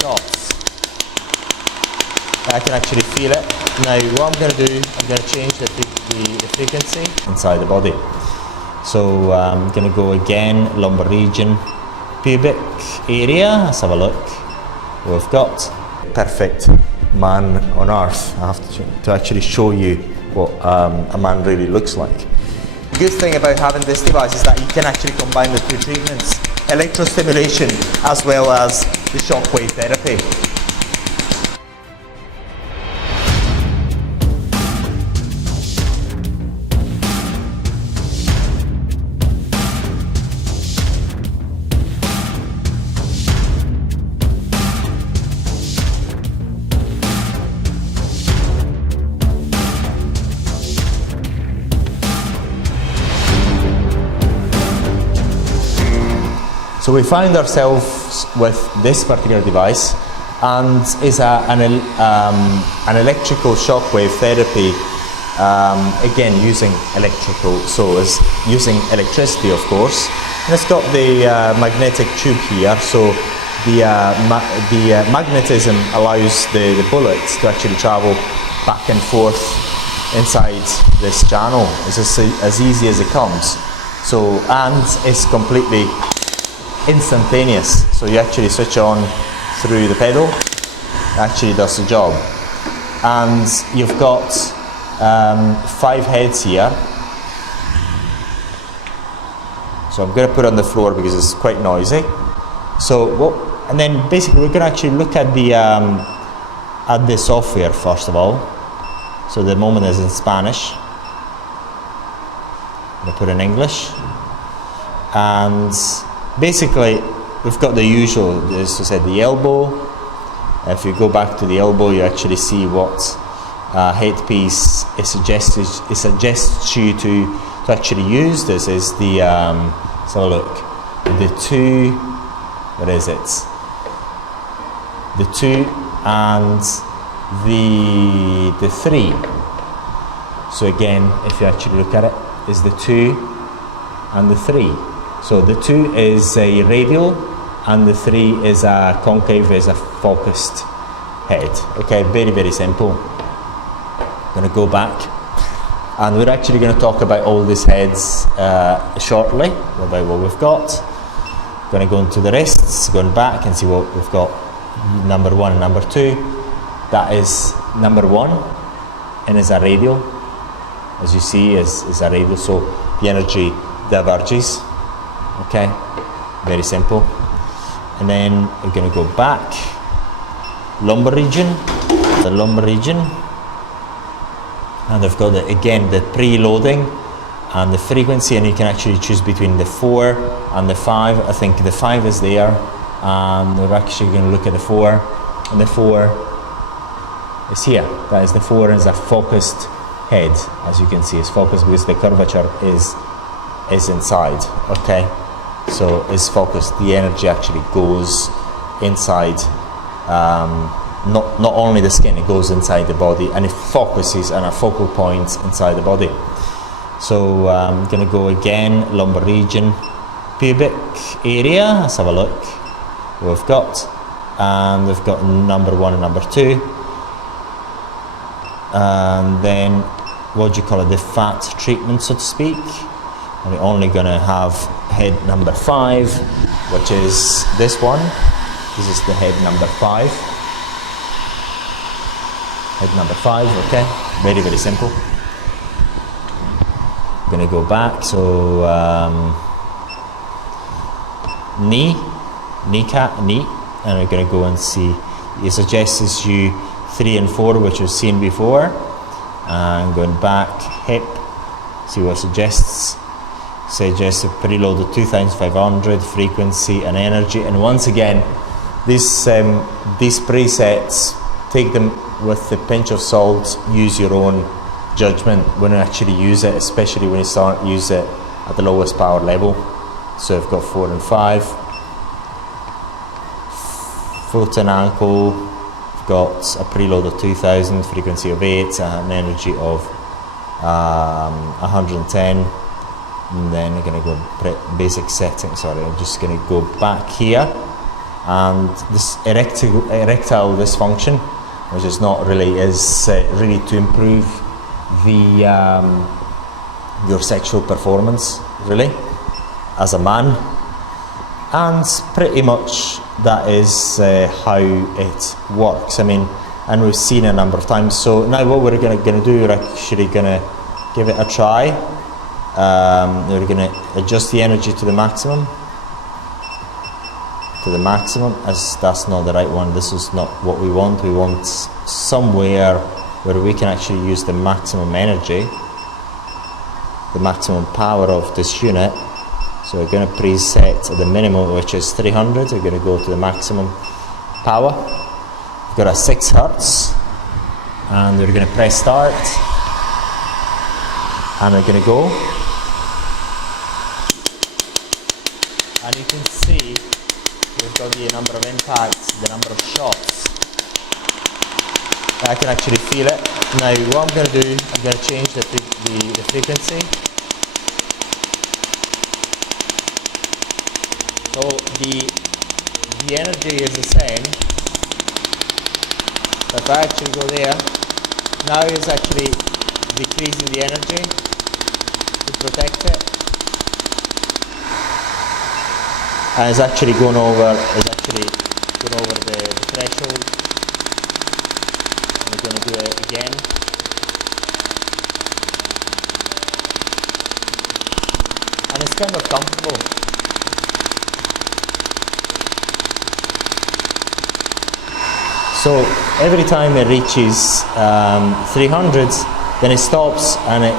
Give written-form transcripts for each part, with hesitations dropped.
shots. I can actually feel it. Now what I'm going to do, I'm going to change the frequency inside the body. So I'm going to go again, lumbar region, pubic area. Let's have a look. We've got perfect man on earth. I have to actually show you what a man really looks like. The good thing about having this device is that you can actually combine the two treatments, electrostimulation as well as the shockwave therapy. So we find ourselves with this particular device, and is an electrical shockwave therapy, again using electrical, so it's using electricity of course, and it's got the magnetic tube here, so the magnetism allows the bullets to actually travel back and forth inside this channel. It's as easy as it comes. So, and it's completely instantaneous, so you actually switch on through the pedal, it actually does the job. And you've got 5 heads here, so I'm going to put it on the floor because it's quite noisy. So and then basically we're going to actually look at the software first of all. So the moment is in Spanish, I'm going to put in English, and basically, we've got the usual, as I said, the elbow. If you go back to the elbow, you actually see what headpiece it suggests you to actually use. This is the, let's have a look, the 2, what is it? The 2 and the 3. So again, if you actually look at it, is the 2 and the 3. So the 2 is a radial and the 3 is a concave, is a focused head. Okay, very, very simple. I'm going to go back, and we're actually going to talk about all these heads shortly, about what we've got. Going to go into the wrists, going back and see what we've got. Number 1 and number 2. That is number 1 and is a radial. As you see, is a radial, so the energy diverges. Okay, very simple. And then we're going to go back, lumbar region, the lumbar region, and I've got again the preloading and the frequency, and you can actually choose between the 4 and the 5. I think the 5 is there, and we're actually going to look at the 4, and the 4 is here. That is the 4 is a focused head, as you can see. It's focused because the curvature is inside. Okay. So it's focused, the energy actually goes inside, not only the skin, it goes inside the body, and it focuses on a focal point inside the body. So I'm going to go again, lumbar region, pubic area. Let's have a look what we've got. And we've got number 1 and number 2. And then, what do you call it, the fat treatment, so to speak. And we're only going to have head number 5, which is this one. This is the head number 5. Head number 5, okay. Very, very simple. I'm going to go back, so knee, kneecap, knee, and we're going to go and see. It suggests you 3 and 4, which we've seen before. And going back, hip, see what it suggests. Suggests a preloaded 2500 frequency and energy. And once again, these presets, take them with a pinch of salt. Use your own judgment when you actually use it, especially when you start use it at the lowest power level. So I've got 4 and 5. Foot and ankle, I've got a preload of 2000, frequency of 8, an energy of 110. And then we're going to go basic settings. Sorry, I'm just going to go back here, and this erectile dysfunction, which is not really, is really to improve the your sexual performance, really, as a man. And pretty much that is how it works. I mean, and we've seen a number of times. So now what we're going to do, we're actually going to give it a try. We're going to adjust the energy to the maximum. As that's not the right one. This is not what we want. We want somewhere where we can actually use the maximum energy, the maximum power of this unit. So we're going to preset the minimum, which is 300. We're going to go to the maximum power. We've got a 6 Hertz, and we're going to press start, and we're going to go, and you can see we've got the number of impacts, the number of shots. I can actually feel it. Now what I'm going to do, I'm going to change the frequency. So the energy is the same, but if I actually go there, now it's actually decreasing the energy to protect it, and it's actually going over the threshold. We're going to do it again. And it's kind of comfortable. So every time it reaches 300, then it stops, and it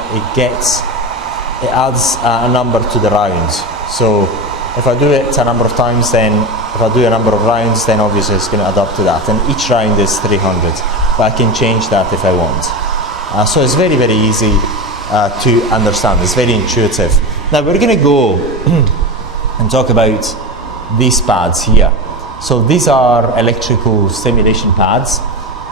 adds a number to the round. So if I do it a number of times, then if I do a number of rounds, then obviously it's going to add up to that. And each round is 300, but I can change that if I want. So it's very, very easy to understand. It's very intuitive. Now we're going to go and talk about these pads here. So these are electrical stimulation pads.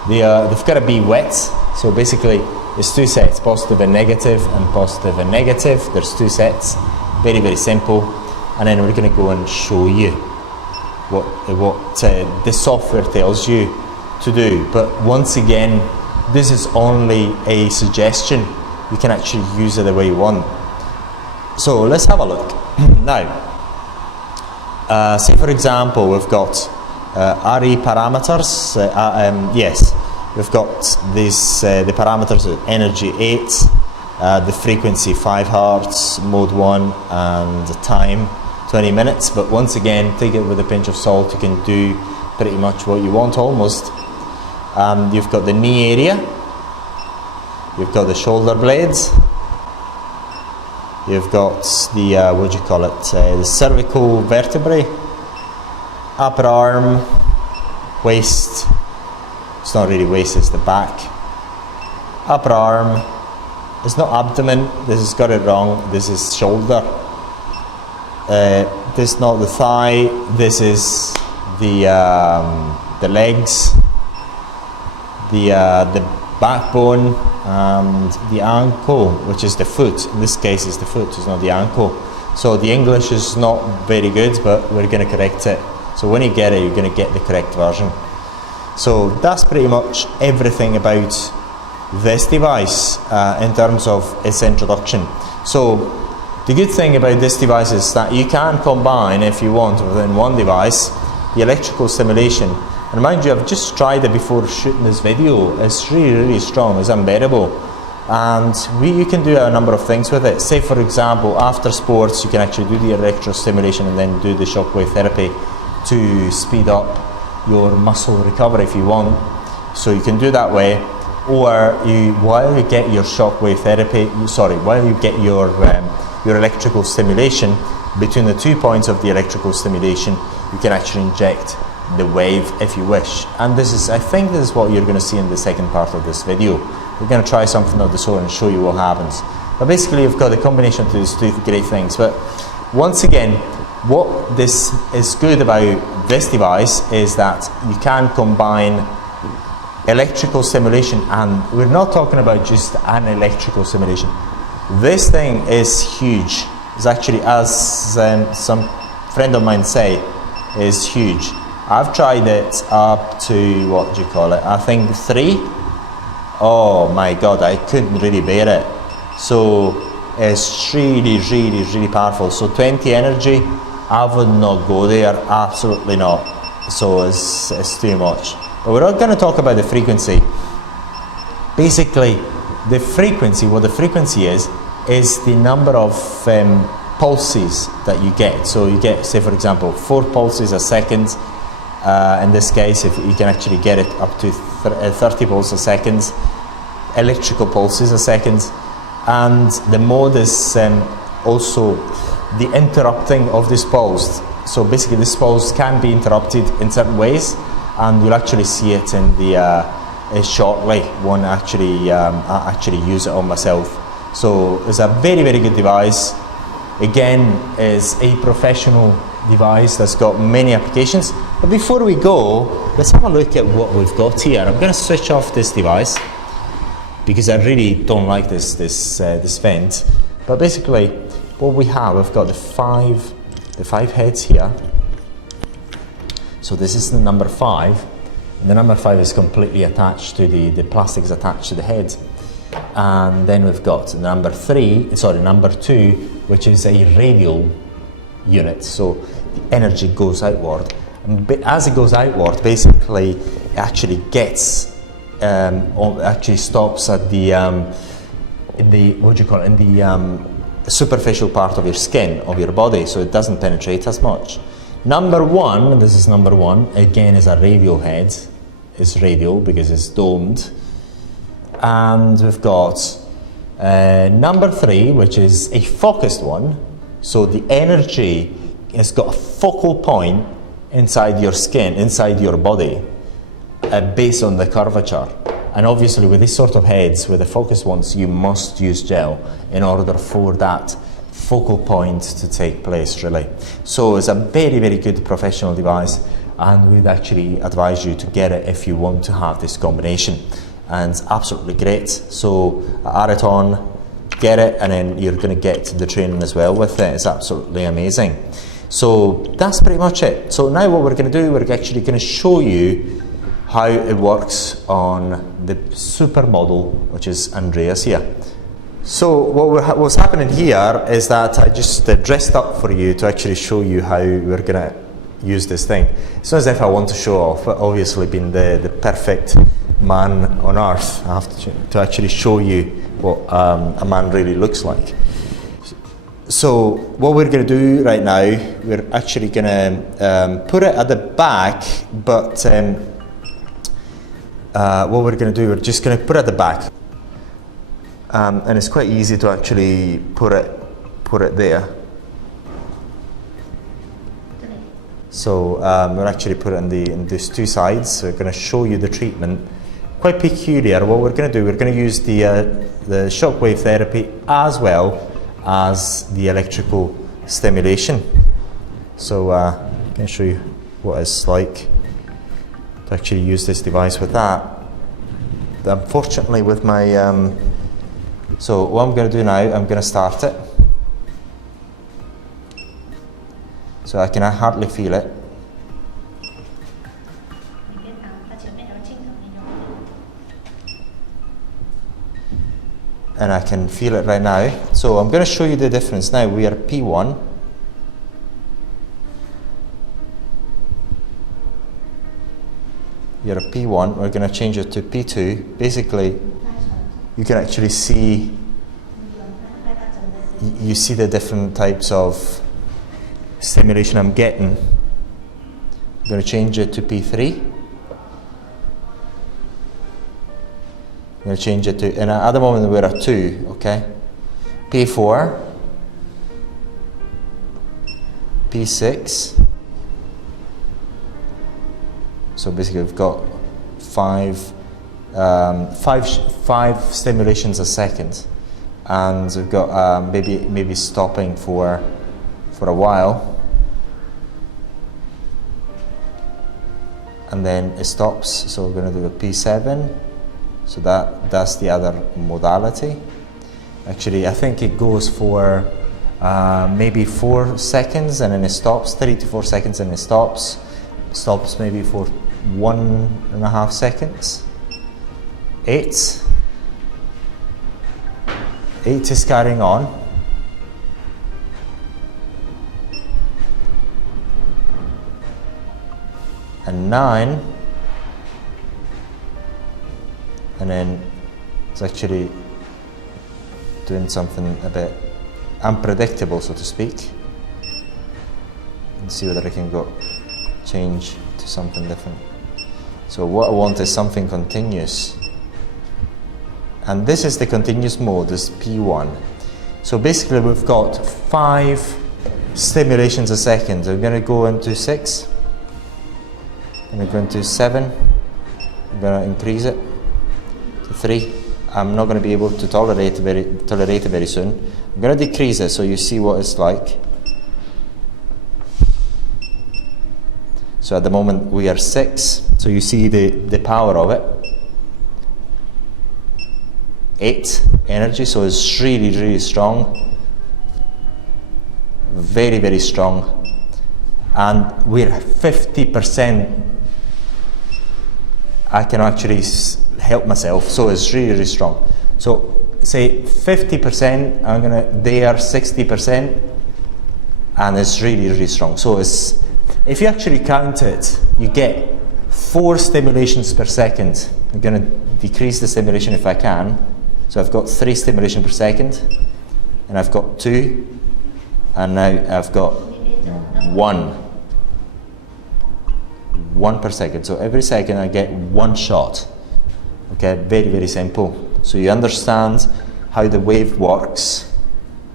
They've got to be wet. So basically it's 2 sets, positive and negative, and positive and negative. There's 2 sets, very, very simple. And then we're going to go and show you what the software tells you to do. But once again, this is only a suggestion. You can actually use it the way you want. So let's have a look. Now, say for example, we've got RE parameters. Yes, we've got this, the parameters of energy 8, the frequency 5 Hertz, mode 1, and the time 20 minutes. But once again, take it with a pinch of salt. You can do pretty much what you want almost. You've got the knee area, you've got the shoulder blades, you've got the what do you call it, the cervical vertebrae, upper arm, waist. It's not really waist, it's the back. Upper arm. It's not abdomen. This has got it wrong. This is shoulder. This is not the thigh. This is the legs, the backbone, and the ankle, which is the foot. In this case, it's the foot. It's not the ankle. So the English is not very good, but we're going to correct it. So when you get it, you're going to get the correct version. So that's pretty much everything about this device in terms of its introduction. So the good thing about this device is that you can combine, if you want, within one device, the electrical stimulation. And mind you, I've just tried it before shooting this video. It's really, really strong. It's unbearable. And you can do a number of things with it. Say for example, after sports, you can actually do the electrostimulation and then do the shockwave therapy to speed up your muscle recovery if you want. So you can do that way. Or while you get your shockwave therapy, while you get your electrical stimulation, between the 2 points of the electrical stimulation, you can actually inject the wave if you wish. And I think this is what you're going to see in the second part of this video. We're going to try something of the sort and show you what happens. But basically you've got the combination of these 2 great things. But once again, what this is good about this device is that you can combine electrical stimulation, and we're not talking about just an electrical stimulation. This thing is huge. It's actually, as some friend of mine say, is huge. I've tried it up to, what do you call it, I think 3. Oh my god, I couldn't really bear it. So it's really powerful. So 20 energy, I would not go there, absolutely not. So it's too much. But we're not going to talk about the frequency. Basically, the frequency, what the frequency is the number of pulses that you get. So you get, say for example, 4 pulses a second. In this case, if you can actually get it up to 30 pulses a second, electrical pulses a second. And the mode is also the interrupting of this pulse. So basically this pulse can be interrupted in certain ways, and you'll actually see it in the shortly when I actually use it on myself. So it's a very good device. Again, is a professional device that's got many applications. But before we go, let's have a look at what we've got here. I'm going to switch off this device because I really don't like this vent. But basically, what we have, we've got the five heads here. So this is the number 5. And the number 5 is completely attached to the plastic is attached to the head. And then we've got number 2, which is a radial unit. So the energy goes outward. But as it goes outward, basically, it actually gets, actually stops at the superficial part of your skin, of your body, so it doesn't penetrate as much. Number 1, this is number 1, again is a radial head. It's radial because it's domed. And we've got number 3, which is a focused one. So the energy has got a focal point inside your skin, inside your body, based on the curvature. And obviously with these sort of heads, with the focused ones, you must use gel in order for that focal point to take place, really. So it's a very good professional device, and we'd actually advise you to get it if you want to have this combination. And it's absolutely great. So Areton, get it, and then you're going to get the training as well with it. It's absolutely amazing. So that's pretty much it. So now what we're going to do, we're actually going to show you how it works on the supermodel, which is Andreas here. So what's happening here is that I just dressed up for you to actually show you how we're going to use this thing. It's not as if I want to show off, but obviously being the perfect man on earth, I have to actually show you what a man really looks like. So what we're going to do right now, we're actually going to put it at the back, but what we're going to do, we're just going to put it at the back, and it's quite easy to actually put it there. So we'll actually put it in these 2 sides. So we're going to show you the treatment. Quite peculiar. What we're going to do, we're going to use the shockwave therapy as well as the electrical stimulation. So I'm going to show you what it's like to actually use this device with that. Unfortunately with my, so what I'm going to do now, I'm going to start it. So I can hardly feel it. And I can feel it right now. So I'm going to show you the difference now. We are P1. You're a P1, we're going to change it to P2. Basically, you can actually see, you see the different types of stimulation I'm getting. I'm going to change it to P3. I'm going to change it to, and at the moment we're at 2, okay? P4, P6. So basically we've got five stimulations a second, and we've got maybe stopping for a while, and then it stops. So we're going to do a P7. So that's the other modality. Actually, I think it goes for maybe 4 seconds, and then it stops. 3 to 4 seconds, and it stops. stops maybe for 1.5 seconds. 8. 8 is carrying on. And 9, and then it's actually doing something a bit unpredictable, so to speak. And see whether I can go change to something different. So what I want is something continuous. And this is the continuous mode, this P1. So basically we've got 5 stimulations a second. We're going to go into 6. I'm going to go into 7. I'm going to increase it to 3. I'm not going to be able to tolerate it very soon. I'm going to decrease it so you see what it's like. So at the moment we are 6, so you see the power of it. 8 energy, so it's really, really strong. Very, very strong. And we're 50%. I can actually help myself, so it's really, really strong. So say 50%, they are 60%, and it's really, really strong. So it's, if you actually count it, you get 4 stimulations per second. I'm going to decrease the stimulation if I can. So I've got 3 stimulations per second, and I've got 2, and now I've got 1 per second. So every second I get 1 shot. Okay, very, very simple. So you understand how the wave works.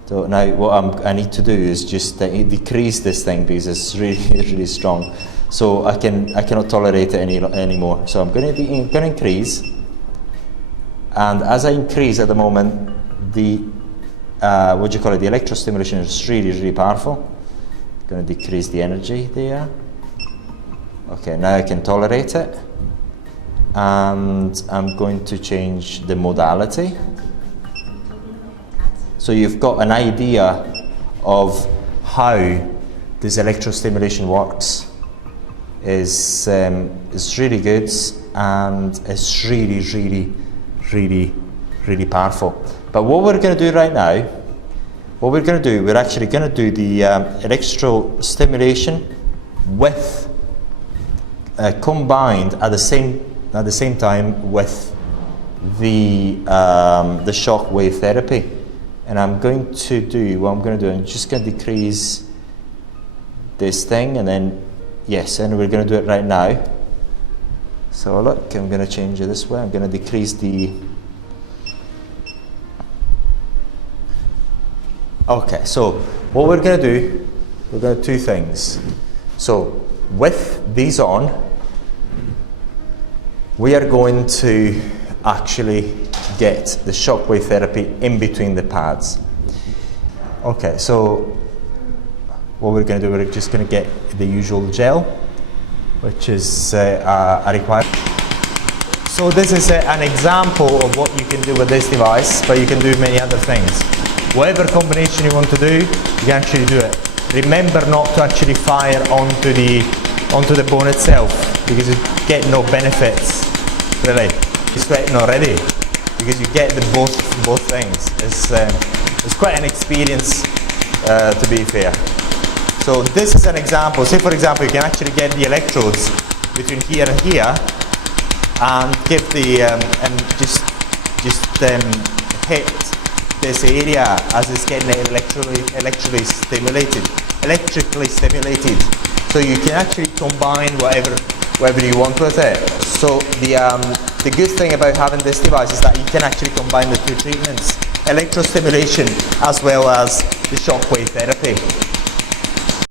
So now what I need to do is just decrease this thing because it's really, really strong. So I cannot tolerate it anymore. So I'm going to increase. And as I increase at the moment, the the electrostimulation is really, really powerful. I'm going to decrease the energy there. Okay, now I can tolerate it. And I'm going to change the modality. So you've got an idea of how this electrostimulation works. It's really good, and it's really, really, really, really powerful. But what we're going to do right now, we're actually going to do the electrostimulation with combined at the same time with the shock wave therapy. And I'm going to do I'm just going to decrease this thing, and then yes, and we're going to do it right now. So look, I'm going to change it this way. I'm going to decrease the. Okay, so what we're going to do, we're going to do 2 things. So with these on, we are going to actually get the shockwave therapy in between the pads. Okay, so what we're going to do, we're just going to get the usual gel, which is a requirement. So this is an example of what you can do with this device, but you can do many other things. Whatever combination you want to do, you can actually do it. Remember not to actually fire onto the bone itself, because you get no benefits, really. You're sweating already, because you get both things. It's quite an experience, to be fair. So this is an example. Say for example, you can actually get the electrodes between here and here, and give the and just hit this area as it's getting electrically stimulated. So you can actually combine whatever you want with it. So the good thing about having this device is that you can actually combine the 2 treatments, electrostimulation as well as the shockwave therapy.